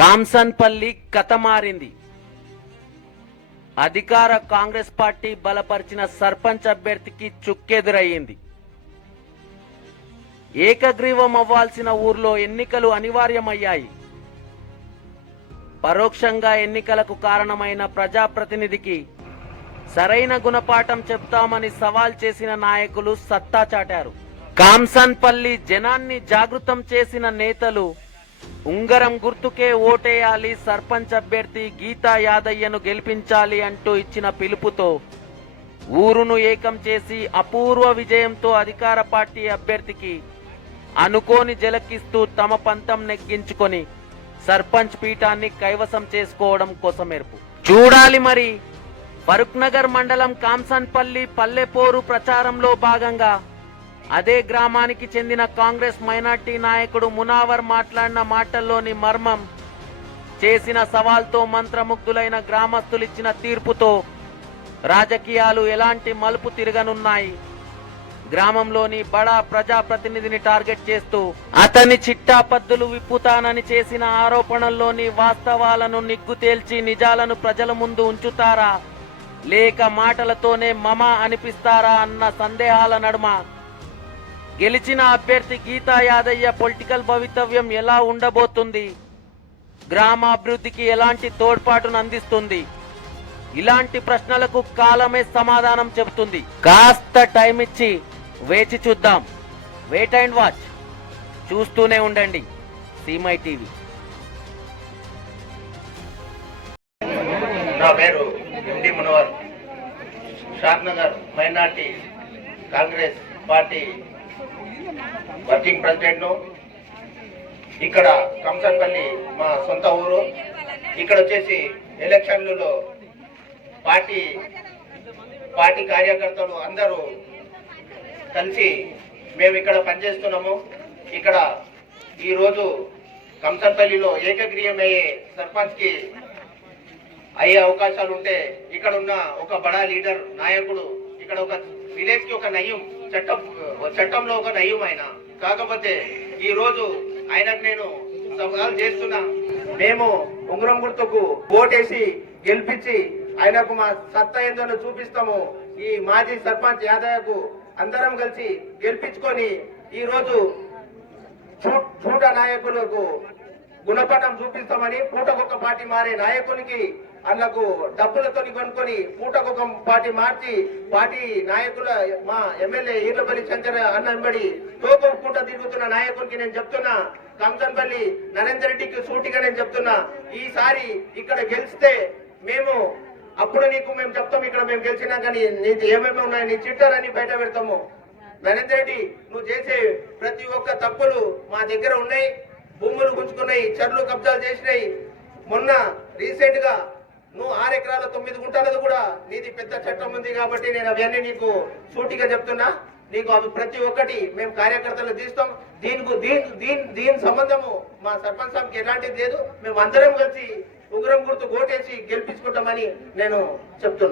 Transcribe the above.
కాంసన్పల్లి కథ మారింది. అధికార కాంగ్రెస్ పార్టీ బలపరిచిన సర్పంచ్ అభ్యర్థికి చుక్కెదురయ్యింది. ఏకగ్రీవం అవ్వాల్సిన ఊర్లో ఎన్నికలు అనివార్యమయ్యాయి. పరోక్షంగా ఎన్నికలకు కారణమైన ప్రజాప్రతినిధికి సరైన గుణపాఠం చెప్తామని సవాల్ చేసిన నాయకులు సత్తా చాటారు. కాంసన్పల్లి జనాన్ని జాగృతం చేసిన నేతలు ఉంగరం గుర్తుకే ఓటేయాలి, సర్పంచ్ అభ్యర్థి గీతా యాదయ్యను గెలిపించాలి అంటూ ఇచ్చిన పిలుపుతో ఊరును ఏకం చేసి అపూర్వ విజయంతో అధికార పార్టీ అభ్యర్థికి అనుకోని జలకిస్తూ తమ పంతం నెగ్గించుకొని సర్పంచ్ పీఠాన్ని కైవసం చేసుకోవడం కోసమేర్పు. చూడాలి మరి. ఫరూక్ నగర్ మండలం కాంసన్పల్లి పల్లెపోరు ప్రచారంలో భాగంగా అదే గ్రామానికి చెందిన కాంగ్రెస్ మైనార్టీ నాయకుడు మునావర్ మాట్లాడిన మాటల్లోని మర్మం, చేసిన సవాల్తో మంత్రముగ్ధులైన గ్రామస్తులిచ్చిన తీర్పుతో రాజకీయాలు ఎలాంటి మలుపు తిరగనున్నాయి. గ్రామంలోని బడా ప్రజాప్రతినిధిని టార్గెట్ చేస్తూ అతని చిట్టాపద్దులు విప్పుతానని చేసిన ఆరోపణల్లోని వాస్తవాలను నిగ్గు తేల్చి నిజాలను ప్రజల ముందు ఉంచుతారా, లేక మాటలతోనే మమ అనిపిస్తారా అన్న సందేహాల నడుమ గెలిచిన అభ్యర్థి గీతా యాదయ్య పొలిటికల్ భవితవ్యం ఎలా ఉండబోతుంది, గ్రామాభివృద్ధికి ఎలాంటి తోడ్పాటును అందిస్తుంది, ఇలాంటి ప్రశ్నలకు కాలమే సమాధానం చెబుతుంది. కాస్త టైం ఇచ్చి వేచి చూద్దాం. Wait and watch. చూస్తూనే ఉండండి సీమై టీవీ. నా పేరు MD Munawar, Shadnagar minority Congress party working president. ఇక్కడ కంసన్పల్లి మా సొంత ఊరు. ఇక్కడ వచ్చేసి ఎలక్షన్లలో పార్టీ కార్యకర్తలు అందరూ కలిసి మేము ఇక్కడ పనిచేస్తున్నాము. ఇక్కడ ఈరోజు కంసన్పల్లిలో ఏకగ్రీవమయ్యే సర్పంచ్కి అయ్యే అవకాశాలు ఉంటే ఇక్కడ ఉన్న ఒక బడా లీడర్ నాయకుడు, ఇక్కడ ఒక విలేజ్ కి ఒక నయ్యం చట్టంలో ఒక నయ్యం ఆయన. కాకపోతే ఈ రోజు ఆయనకు నేను సవాల్ చేస్తున్నా. మేము ఉంగరం గుర్తుకు ఓటేసి గెలిపించి ఆయనకు మా సత్తా ఏందో చూపిస్తాము. ఈ మాజీ సర్పంచ్ యాదయ్యకు అందరం కలిసి గెలిపించుకొని ఈ రోజు చూట నాయకులకు గుణపాఠం చూపిస్తామని, పూటకొక పార్టీ మారే నాయకునికి అందుకు డబ్బులతో కొనుక్కొని పూటకొక పార్టీ మార్చి పార్టీ నాయకుల మా ఎమ్మెల్యే ఈర్లపల్లి శంకర్ అన్న వెంబడి తోపు పూట తిరుగుతున్న నాయకునికి నేను చెప్తున్నా, కంసన్పల్లి నరేందర్ రెడ్డికి సూటిగా నేను చెప్తున్నా, ఈసారి ఇక్కడ గెలిస్తే మేము అప్పుడు మేము చెప్తాం, ఇక్కడ మేము గెలిచినా కానీ నీకు ఏమేమి ఉన్నాయి నీ చిట్టారని బయట పెడతాము. నరేందర్ రెడ్డి, నువ్వు చేసే ప్రతి ఒక్క తప్పులు మా దగ్గర ఉన్నాయి. భూములు గుంజుకున్నాయి, చెర్లు కబ్జాలు చేసినాయి. మొన్న రీసెంట్ గా నువ్వు 6 ఎకరాల 9 గుంటలది కూడా నీది పెద్ద చట్టం ఉంది కాబట్టి నేను అవన్నీ నీకు సూటిగా చెప్తున్నా. నీకు అవి ప్రతి ఒక్కటి మేము కార్యకర్తలు తీస్తాం. దీని సంబంధము మా సర్పంచ్ సాబ్కి ఎలాంటిది లేదు. మేము అందరం కలిసి ఉంగరం గుర్తు ఓటేసి గెలిపించుకుంటామని నేను చెప్తున్నా.